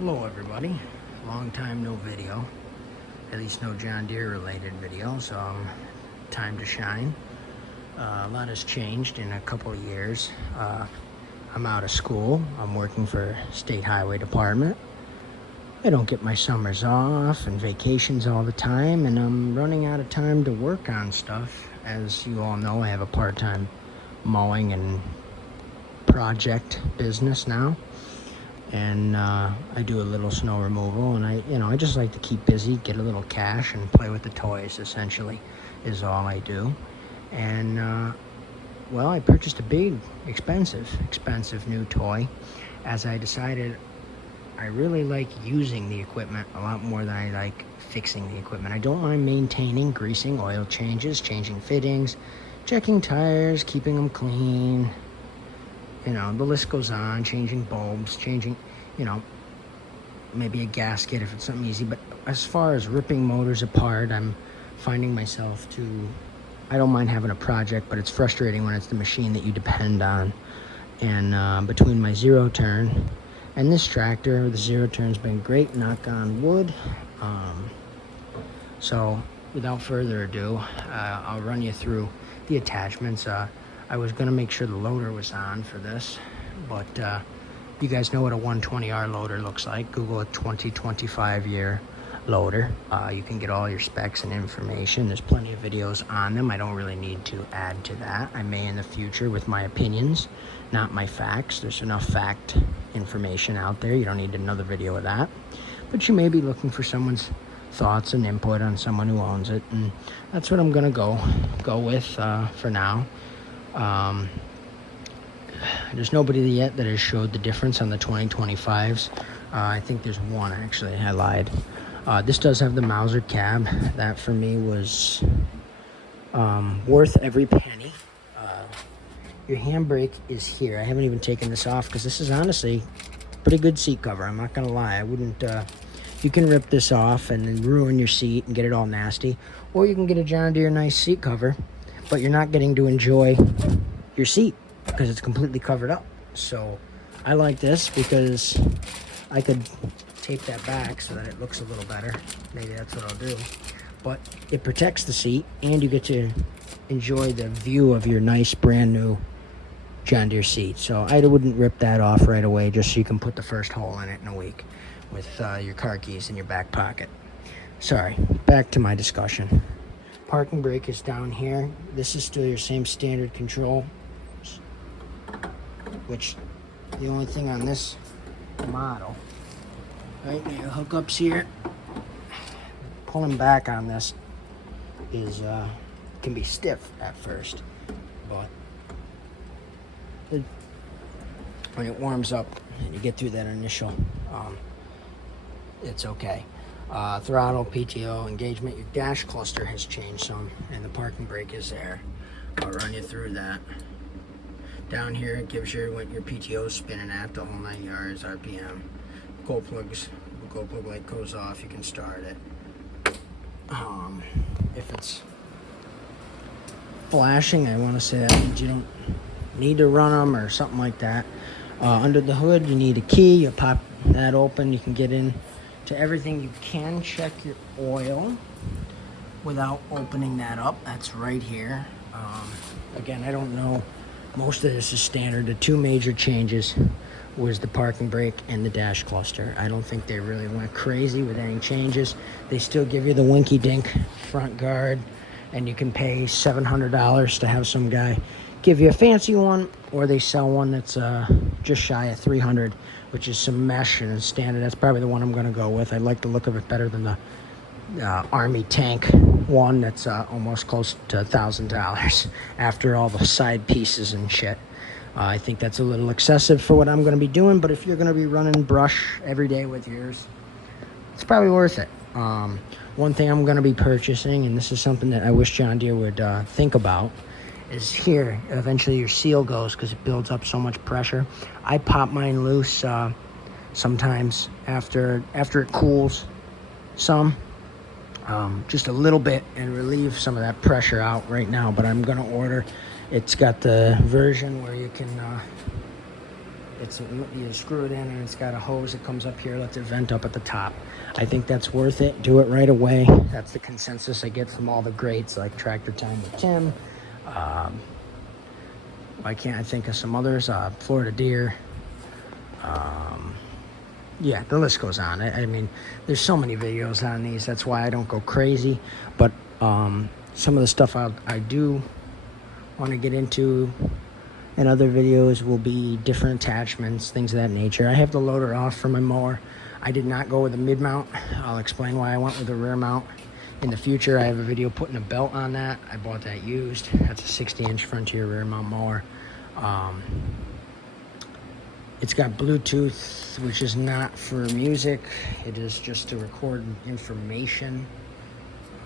Hello everybody, long time no video, at least no John Deere related video, so time to shine. A lot has changed in a couple of years. I'm out of school, I'm working for State Highway Department. I don't get my summers off and vacations all the time, and I'm running out of time to work on stuff. As you all know, I have a part-time mowing and project business now. And I do a little snow removal, and I just like to keep busy, get a little cash, and play with the toys, essentially, is all I do. And, well, I purchased a big, expensive new toy, as I decided I really like using the equipment a lot more than I like fixing the equipment. I don't mind maintaining, greasing, oil changes, changing fittings, checking tires, keeping them clean. You know, the list goes on, changing bulbs, changing, maybe a gasket if it's something easy. But as far as ripping motors apart, I'm finding myself I don't mind having a project, but it's frustrating when it's the machine that you depend on. And between my zero turn and this tractor, the zero turn's been great, knock on wood. So without further ado, I'll run you through the attachments. I was going to make sure the loader was on for this, but you guys know what a 120R loader looks like. Google a 2025 year loader. You can get all your specs and information. There's plenty of videos on them. I don't really need to add to that. I may in the future with my opinions, not my facts. There's enough fact information out there. You don't need another video of that. But you may be looking for someone's thoughts and input on someone who owns it, and that's what I'm going to go with for now. There's nobody yet that has showed the difference on the 2025s. I think there's one, actually. I lied. This does have the Mauser cab. That for me was worth every penny. Your handbrake is here. I haven't even taken this off because this is honestly pretty good seat cover. I'm not gonna lie. I wouldn't. You can rip this off and then ruin your seat and get it all nasty, or you can get a John Deere nice seat cover, but you're not getting to enjoy your seat because it's completely covered up. So I like this because I could tape that back so that it looks a little better. Maybe that's what I'll do. But it protects the seat, and you get to enjoy the view of your nice brand new John Deere seat. So I wouldn't rip that off right away just so you can put the first hole in it in a week with your car keys in your back pocket. Sorry, back to my discussion. Parking brake is down here. This is still your same standard control, which the only thing on this model, right, your hookups here, pulling back on this is can be stiff at first, but when it warms up and you get through that initial, it's okay. Throttle, PTO, engagement, your dash cluster has changed some, and the parking brake is there. I'll run you through that. Down here, it gives you what your PTO is spinning at, the whole 9 yards, RPM. Gold plugs, the gold plug light goes off, you can start it. If it's flashing, I want to say that means you don't need to run them or something like that. Under the hood, you need a key. You pop that open, you can get in to everything. You can check your oil without opening that up. That's right here. Again, I don't know. Most of this is standard. The two major changes was the parking brake and the dash cluster. I don't think they really went crazy with any changes. They still give you the winky dink front guard, and you can pay $700 to have some guy give you a fancy one, or they sell one that's just shy of $300, which is some mesh and it's standard. That's probably the one I'm going to go with. I like the look of it better than the Army tank one that's almost close to $1,000 after all the side pieces and shit. I think that's a little excessive for what I'm going to be doing, but if you're going to be running brush every day with yours, it's probably worth it. One thing I'm going to be purchasing, and this is something that I wish John Deere would think about, is here. Eventually your seal goes because it builds up so much pressure. I pop mine loose sometimes after it cools some. Just a little bit, and relieve some of that pressure out right now, but I'm gonna order. It's got the version where you can You screw it in, and it's got a hose that comes up here, lets it vent up at the top. I think that's worth it. Do it right away. That's the consensus I get from all the greats like Tractor Time with Tim. Why can't I think of some others? Florida Deere. Yeah, the list goes on. I mean, there's so many videos on these. That's why I don't go crazy. But some of the stuff I do want to get into in other videos will be different attachments, things of that nature. I have the loader off for my mower. I did not go with a mid mount. I'll explain why I went with a rear mount. In the future, I have a video putting a belt on that. I bought that used. That's a 60-inch Frontier rear mount mower. It's got Bluetooth, which is not for music. It is just to record information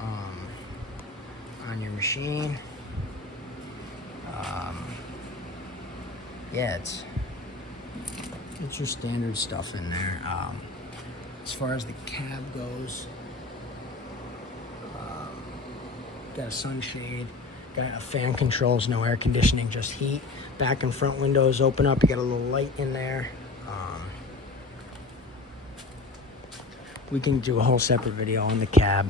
on your machine. Yeah, it's your standard stuff in there. As far as the cab goes, got a sunshade, got a fan controls, no air conditioning, just heat. Back and front windows open up. You got a little light in there. We can do a whole separate video on the cab.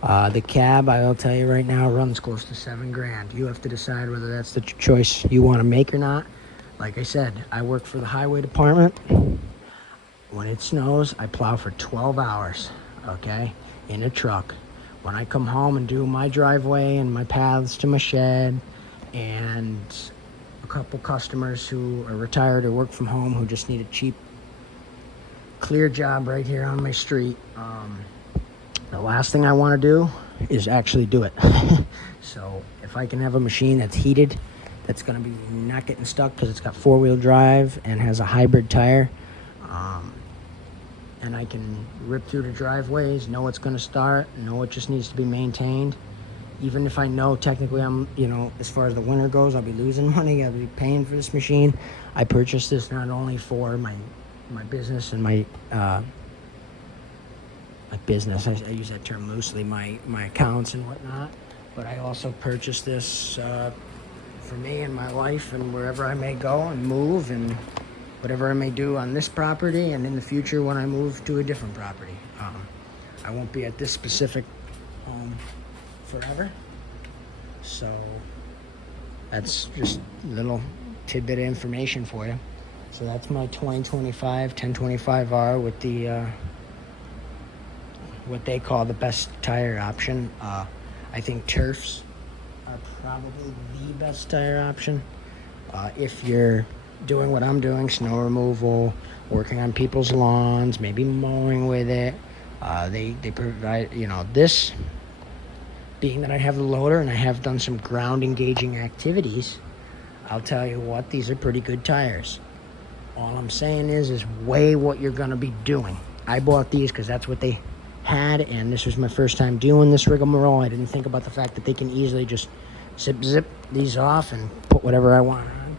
The cab, I'll tell you right now, runs close to $7 grand. You have to decide whether that's the choice you want to make or not. Like I said, I work for the highway department. When it snows, I plow for 12 hours, okay, in a truck. When I come home and do my driveway and my paths to my shed, and a couple customers who are retired or work from home who just need a cheap, clear job right here on my street, the last thing I want to do is actually do it. So if I can have a machine that's heated, that's going to be not getting stuck because it's got four-wheel drive and has a hybrid tire, and I can rip through the driveways, know it's going to start, know it just needs to be maintained. Even if I know technically I'm, as far as the winter goes, I'll be losing money, I'll be paying for this machine. I purchased this not only for my business and my business, I use that term loosely, my accounts and whatnot, but I also purchased this for me and my life and wherever I may go and move and whatever I may do on this property and in the future when I move to a different property. I won't be at this specific home forever. So that's just a little tidbit of information for you. So that's my 2025 1025R with the what they call the best tire option. I think turfs are probably the best tire option. If you're doing what I'm doing, snow removal, working on people's lawns, maybe mowing with it, they provide, this, being that I have the loader and I have done some ground engaging activities, I'll tell you what, these are pretty good tires. All I'm saying is weigh what you're going to be doing. I bought these because that's what they had, and this was my first time doing this rigmarole. I didn't think about the fact that they can easily just zip these off and put whatever I want on.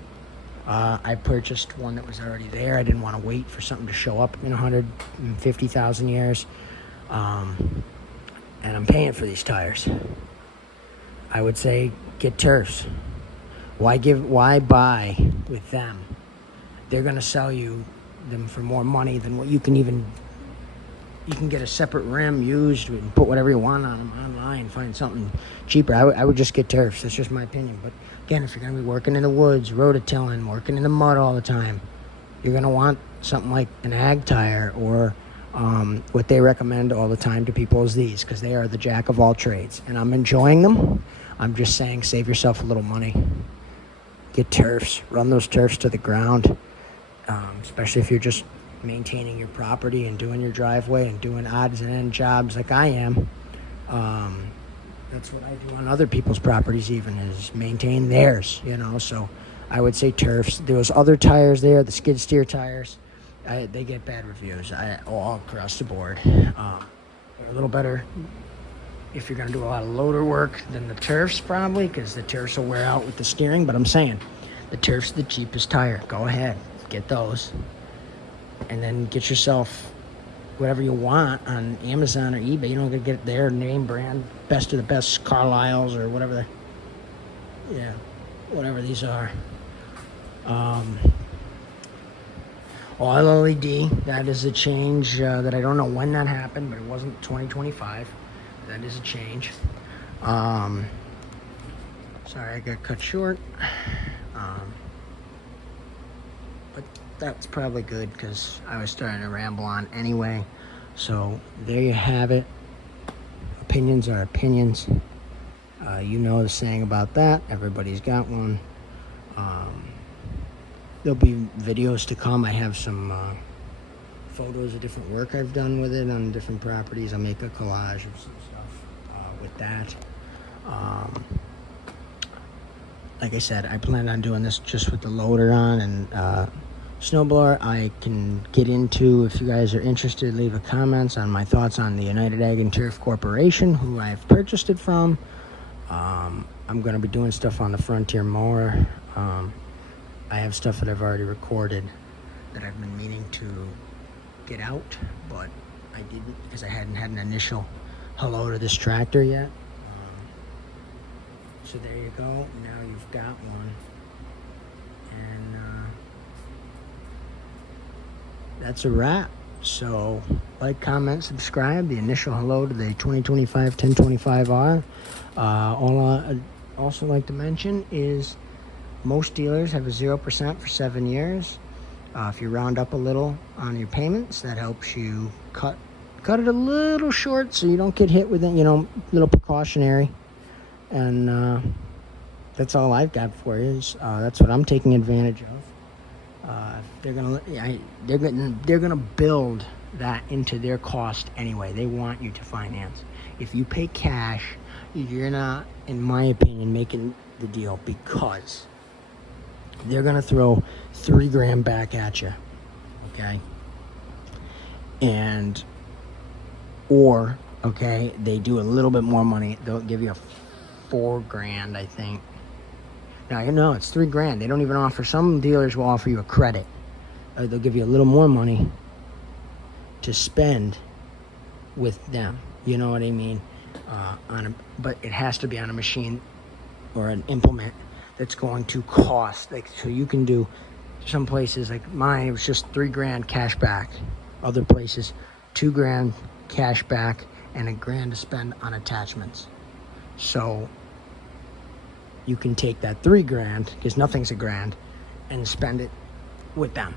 I purchased one that was already there. I didn't want to wait for something to show up in 150,000 years. And I'm paying for these tires. I would say get turfs. Why buy with them? They're going to sell you them for more money than what you can get a separate rim used and put whatever you want on them online, find something cheaper. I would just get turfs. That's just my opinion. But again, if you're going to be working in the woods, rototilling, working in the mud all the time, you're going to want something like an ag tire, or what they recommend all the time to people is these, because they are the jack of all trades. And I'm enjoying them. I'm just saying, save yourself a little money. Get turfs. Run those turfs to the ground, especially if you're just maintaining your property and doing your driveway and doing odds and end jobs like I am. That's what I do on other people's properties, even, is maintain theirs, so I would say turfs. Those other tires there, the skid steer tires, they get bad reviews all across the board. They're a little better if you're going to do a lot of loader work than the turfs, probably, because the turfs will wear out with the steering. But I'm saying the turf's the cheapest tire. Go ahead, get those, and then get yourself whatever you want on Amazon or eBay. You don't get to get their name brand, best of the best Carlisles or whatever whatever these are. All LED. That is a change that I don't know when that happened, but it wasn't 2025. That is a change. Sorry, I got cut short. But that's probably good because I was starting to ramble on anyway. So there you have it. Opinions are opinions. You know the saying about that. Everybody's got one. There'll be videos to come. I have some photos of different work I've done with it on different properties. I'll make a collage of some stuff with that. Like I said, I plan on doing this just with the loader on and snowblower. I can get into, if you guys are interested, leave a comments on my thoughts on the United Ag and Turf Corporation, who I've purchased it from. I'm going to be doing stuff on the Frontier mower. I have stuff that I've already recorded that I've been meaning to get out, but I didn't because I hadn't had an initial hello to this tractor yet. So there you go. Now you've got one. And that's a wrap. So like, comment, subscribe. The initial hello to the 2025 1025R. All I'd also like to mention is most dealers have a 0% for 7 years. If you round up a little on your payments, that helps you cut it a little short so you don't get hit with it, little precautionary. And that's all I've got for you. That's what I'm taking advantage of. They're gonna build that into their cost anyway. They want you to finance. If you pay cash, you're not, in my opinion, making the deal, because they're gonna throw $3,000 back at you, okay? Or they do a little bit more money. They'll give you $4,000, I think. No, it's $3,000. They don't even offer. Some dealers will offer you a credit. They'll give you a little more money to spend with them. You know what I mean? But it has to be on a machine or an implement that's going to cost. So you can do some places like mine. It was just $3,000 cash back. Other places, $2,000 cash back and $1,000 to spend on attachments. So you can take that $3,000, because nothing's $1,000, and spend it with them.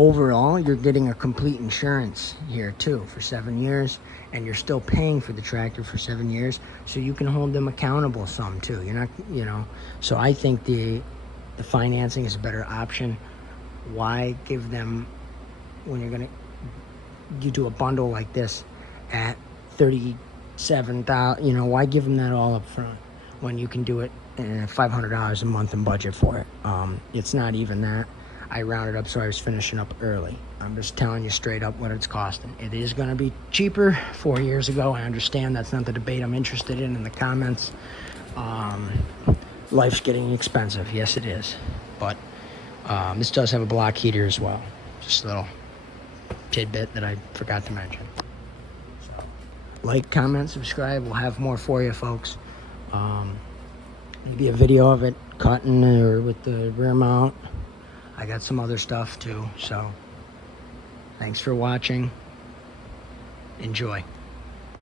Overall, you're getting a complete insurance here too for 7 years, and you're still paying for the tractor for 7 years, so you can hold them accountable some too. You're not, so I think the financing is a better option. Why give them, when you do a bundle like this at $37,000, why give them that all up front when you can do it $500 a month and budget for it? It's not even that. I rounded up so I was finishing up early. I'm just telling you straight up what it's costing. It is going to be cheaper 4 years ago. I understand that's not the debate I'm interested in the comments. Life's getting expensive. Yes, it is. But this does have a block heater as well. Just a little tidbit that I forgot to mention. So, like, comment, subscribe. We'll have more for you, folks. Maybe a video of it cutting or with the rear mount. I got some other stuff too. So thanks for watching. Enjoy.